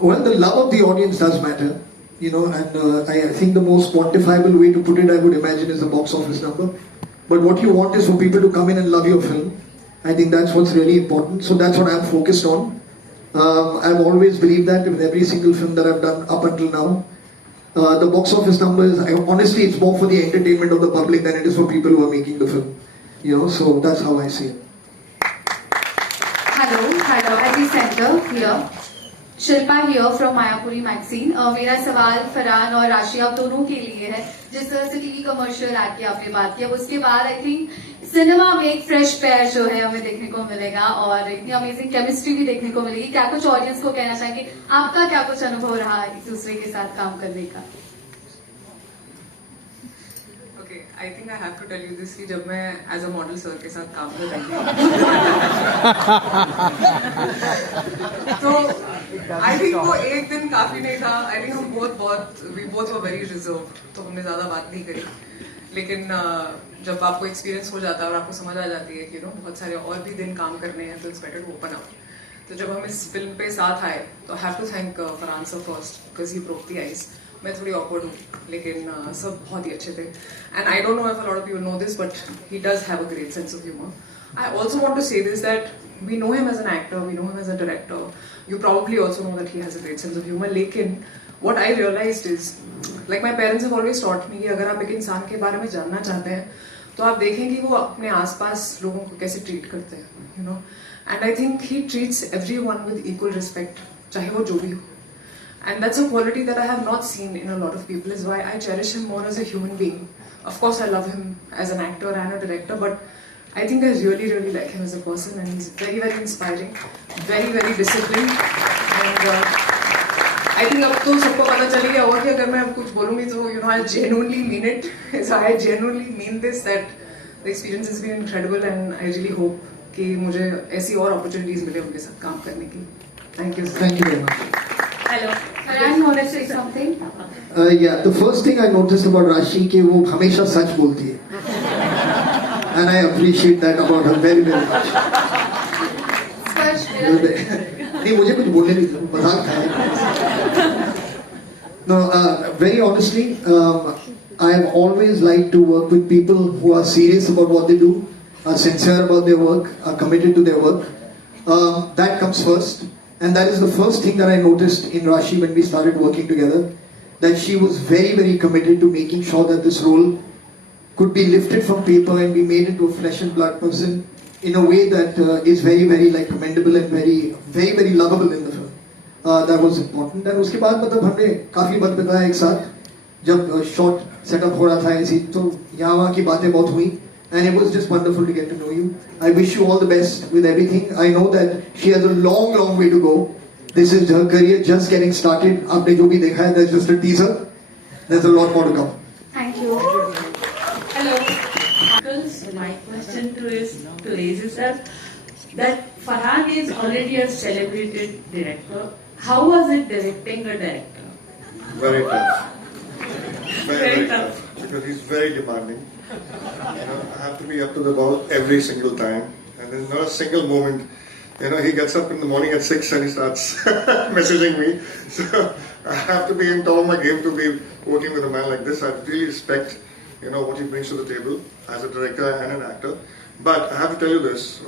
Well, the love of the audience does matter, and I think the most quantifiable way to put it, I would imagine, is the box office number. But what you want is for people to come in and love your film. I think that's what's really important. So that's what I'm focused on. I've always believed that with every single film that I've done up until now. The box office numbers, honestly, it's more for the entertainment of the public than it is for people who are making the film. So that's how I see it. Hello, at the center here. Shilpa here from Mayapuri magazine. मेरा सवाल फरहान और राशि आप दोनों के लिए है. जिस तरह से टीवी कमर्शियल ऐड की आपने बात किया, उसके बाद आई थिंक सिनेमा में एक फ्रेश पेयर जो है हमें देखने को मिलेगा और इतनी अमेजिंग केमिस्ट्री भी देखने को मिलेगी. क्या कुछ ऑडियंस को कहना चाहेंगे, आपका क्या कुछ अनुभव रहा एक दूसरे के साथ काम करने का? I think I have to tell you this कि जब मैं as a model sir के साथ काम कर रही थी तो I think वो एक दिन काफी नहीं था. I think हम we both were very reserved, तो हमने ज्यादा बात नहीं करी. लेकिन जब आपको एक्सपीरियंस हो जाता है और आपको समझ आ जाती है कि बहुत सारे और भी दिन काम करने हैं, तो it's better to open up. तो जब हम इस फिल्म पे साथ आए तो I have to thank Farhan sir first because he broke the ice. मैं थोड़ी awkward हूँ, लेकिन सब बहुत ही अच्छे थे. And I don't know if a lot of people know this, but he does have a great sense of humor. I also want to say this, that we know him as an actor, we know him as a director. You probably also know that he has a great sense of humor. लेकिन what I realized is, like my parents have always taught me कि अगर आप एक इंसान के बारे में जानना चाहते हैं, तो आप देखें कि वो अपने आसपास लोगों को कैसे ट्रीट करते हैं, And I think he treats everyone with equal respect, चाहे वो जो भी हो. And that's a quality that I have not seen in a lot of people, is why I cherish him more as a human being. Of course, I love him as an actor and a director, but I think I really, really like him as a person, and he's very, very inspiring, very, very disciplined, and I think अब तो सबको पता चल गया होगा कि अगर मैं कुछ बोलूँगी तो I genuinely mean it. So I genuinely mean this, that the experience has been incredible, and I really hope कि मुझे ऐसी और opportunities मिले उनके साथ काम करने की. Thank you. Thank you very much. Hello. Farhan, you want to say something? Yeah, the first thing I noticed about Rashi कि वो हमेशा सच बोलती है. And I appreciate that about her very, very much. नहीं, मुझे कुछ बोलने नहीं, मजाक था. No, very honestly, I have always liked to work with people who are serious about what they do, are sincere about their work, are committed to their work. That comes first. And that is the first thing that I noticed in Rashi when we started working together, that she was very, very committed to making sure that this role could be lifted from paper and be made into a flesh and blood person in a way that is very, very commendable and very, very, very lovable in the film. That was important. And उसके बाद मतलब हमने काफी वक्त बिताया एक साथ, जब शॉट सेटअप हो रहा था ऐसी, तो यहाँ वहाँ की बातें बहुत हुई. And it was just wonderful to get to know you. I wish you all the best with everything. I know that she has a long, long way to go. This is her career just getting started. आपने जो भी देखा है, that's just a teaser. There's a lot more to come. Thank you. Hello. My question to Aziz sir, that Farhan is already a celebrated director. How was it directing a director? Very tough. Very tough. Because he's very demanding. I have to be up to the ball every single time, and there's not a single moment. He gets up in the morning at 6 and he starts messaging me. So I have to be in top of my game to be working with a man like this. I really respect, what he brings to the table as a director and an actor. But I have to tell you this: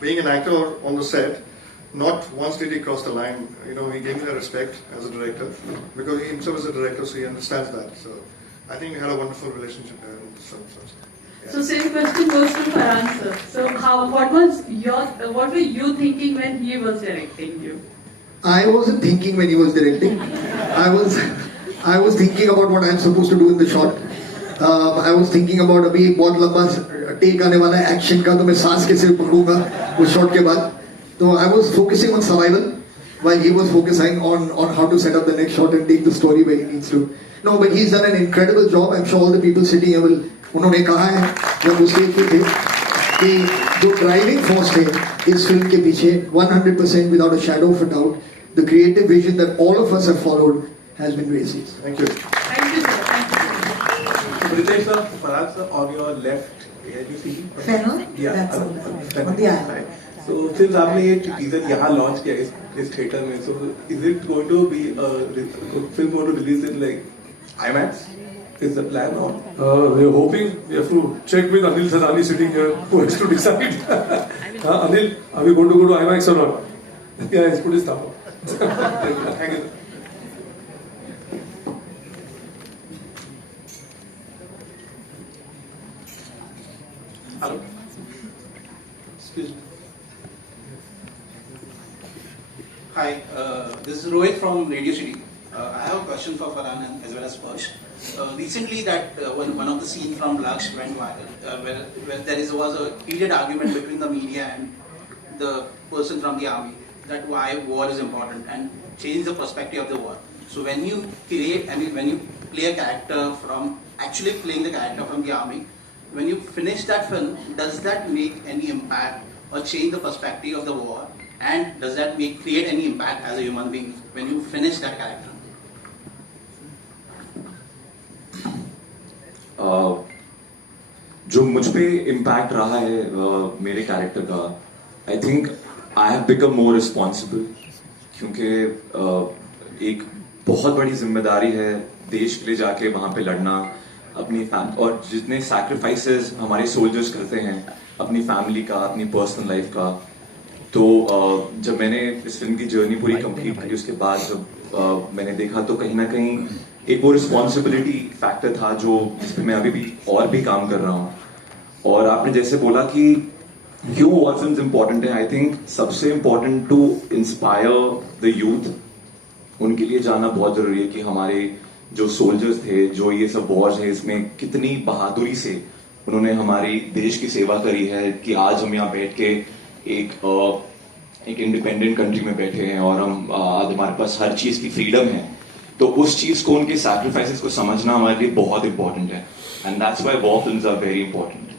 being an actor on the set, not once did he cross the line. He gave me the respect as a director because he himself is a director, so he understands that. So I think we had a wonderful relationship there in this film. Yeah. So same question goes to Farhan sir. So what were you thinking when he was directing you? I wasn't thinking when he was directing. I was thinking about what I'm supposed to do in the shot. I was thinking about अभी बहुत लंबा take आने वाला है action का, तो मैं सांस कैसे पकड़ूंगा उस शॉट के बाद. तो I was focusing on survival while he was focusing on how to set up the next shot and take the story where he needs to. No, but he's done an incredible job. I'm sure all the people sitting here will. उन्होंने कहा है जब वो stage पे थे कि जो driving force है इस फिल्म के पीछे 100% without a shadow of a doubt, the creative vision that all of us have followed has been Razi's. Thank you. Thank you sir. Thank you. Ritesh sir, Farhan sir, on your left, can you see? Fennel? Yeah. That's on the Fennel. on the aisle. Right. So since आपने ये teaser यहाँ launch किया इस theatre में, so is it going to be film going to release in like IMAX? Is the plan on? We're hoping. We have to check with Anil Sadani sitting here, who has to decide. Anil, are we going to go to IMAX or not? Yeah, he's put his thumb up. Thank you. Hello. Excuse me. Hi, this is Rohit from Radio City. I have a question for Farhan and as well as Persh. Recently, that when one of the scenes from Laksh went viral, where there was a heated argument between the media and the person from the army, that why war is important and change the perspective of the war. So when you when you play a character from actually playing the character from the army, when you finish that film, does that make any impact or change the perspective of the war? And does that create any impact as a human being when you finish that character? जो मुझ पे impact रहा है मेरे character का, I think I have become more responsible, क्योंकि एक बहुत बड़ी जिम्मेदारी है देश के लिए जाके वहां पे लड़ना, अपनी और जितने सैक्रिफाइसेस हमारे सोल्जर्स करते हैं अपनी फैमिली का, अपनी पर्सनल लाइफ का। तो जब मैंने इस फिल्म की जर्नी पूरी कंप्लीट करी, उसके बाद जब मैंने देखा तो कहीं ना कहीं एक वो रिस्पॉन्सिबिलिटी फैक्टर था जो जिस पे मैं अभी भी और भी काम कर रहा हूँ। और आपने जैसे बोला कि क्यों वॉर फिल्म्स इंपॉर्टेंट है, आई थिंक सबसे important to inspire the youth, उनके लिए जानना बहुत जरूरी है कि हमारे जो सोल्जर्स थे, जो ये सब वॉर्स है, इसमें कितनी बहादुरी से उन्होंने हमारी देश की सेवा करी है कि आज हम यहाँ बैठ के एक इंडिपेंडेंट कंट्री में बैठे हैं और हम आज हमारे पास हर चीज की फ्रीडम है। तो उस चीज को, उनके सैक्रिफाइसेस को समझना हमारे लिए बहुत इंपॉर्टेंट है, and that's why war films are very important.